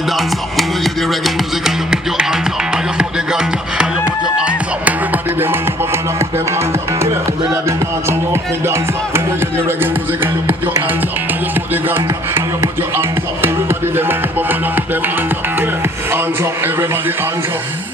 Dance up, when you hear the reggae music and you put your hands up, and you put the ganja, and you put your hands up. Everybody them a come up and put them hands up. Yeah, come in at the dance and you have to dance up. When you hear the reggae music and you put your hands up, and you put the ganja, and you put your hands up. Everybody them a come up and put them hands up. Yeah, hands up, everybody hands up.